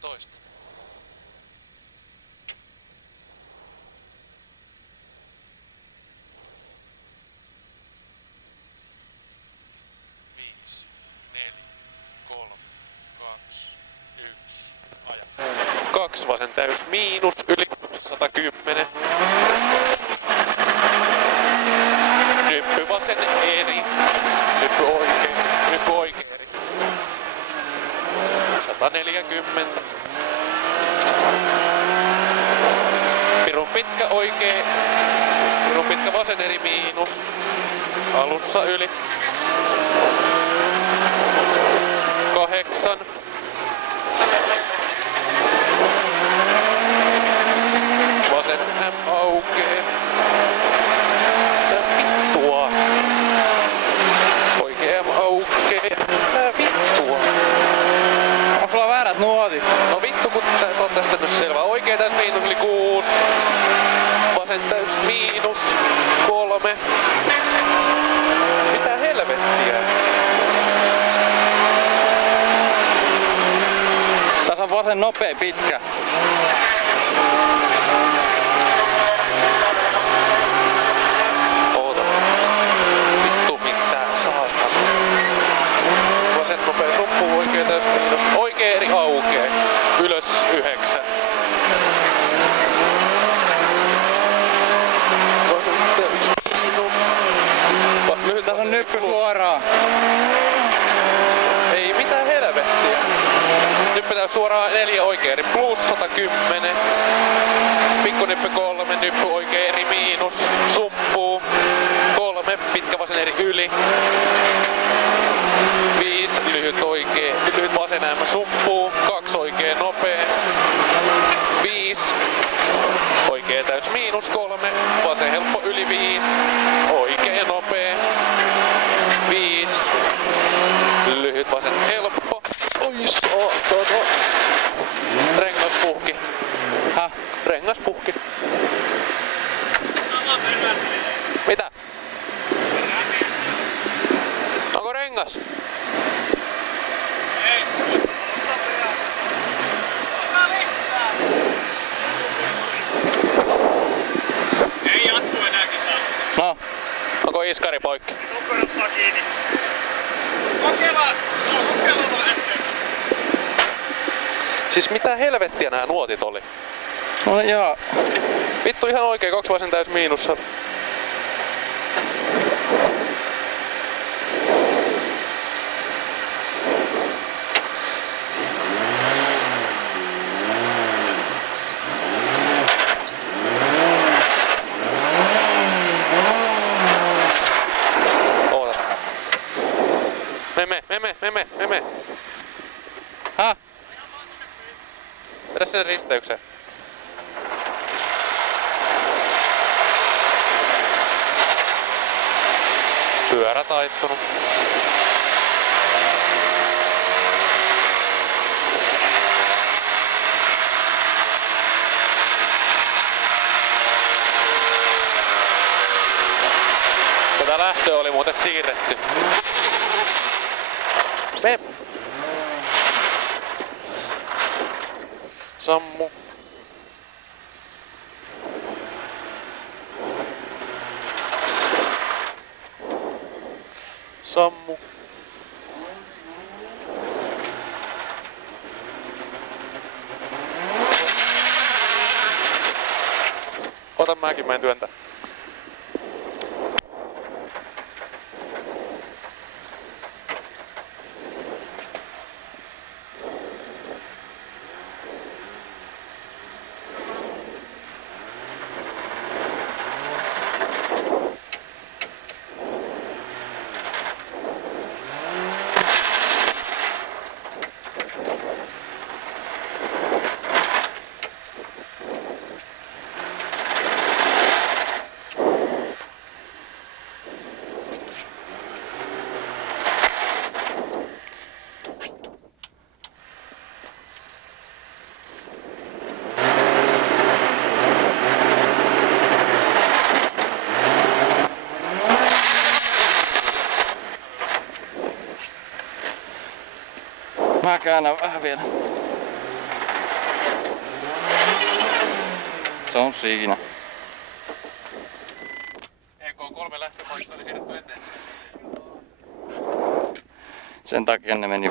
12. Viisi, 4, 3, 2, 1, aja. 2 vasen täys miinus, yli 110. Nyppy vasen eri, nyppy oikee eri. 140. Pirun pitkä oikee, pirun pitkä vasen eri miinus. Alussa yli. 8. Vasen M aukee. Vittua. Oikee M aukee. Vittua. Onko sulla väärät nuotit? No vittu, kun tää on tästä nyt selvä. Oikee täys miinus yli 6. Vasen täys miinus 3. Mitä helvettiä? Tässä on vasen nopea pitkä. Oota. Vittu mitä saatana. Vasen nopea suppu, oikee täys miinus. Oikee eri aukee. Ylös 9. Vasen täys miinus. Lyhyt Tässä on nyppy suoraan. Ei mitään helvettiä. Nyppy täys suoraan 4 oikee eri plus 110. Pikku nyppy 3, nyppy oikee eri miinus. Sumpuu. 3, pitkä vasen eri yli. 5, lyhyt oikee, lyhyt vasen M sumpuu. 2 oikee nopee. 5, oikee täys miinus 3, vasen helppo yli 5. Oikee nopee. 5, lyhyt vasen helppo. Oi saatana. Rengas puhki. Häh? Rengas puhki. Mitä? Onko rengas? Ei. Ei jatku enää kisaa. No. Onko iskari poikki? Nukkuduttaa kiinni. Kokeillaan! Kokeillaan äsken. Siis mitä helvettiä nää nuotit oli? No joo. Vittu ihan oikein, 2 vasen täys miinussa. Oota. Meme. Häh? Vedä sen risteykseen. Pyörä taittunut. Tätä lähtöä oli muuten siirretty. Me. Sammu. Sammu. Ota mäkin, mä en työntä. Mä käännän vähän vielä. on siinä. EK3 lähtöpaikka oli siirretty ennen. Sen takia ne meni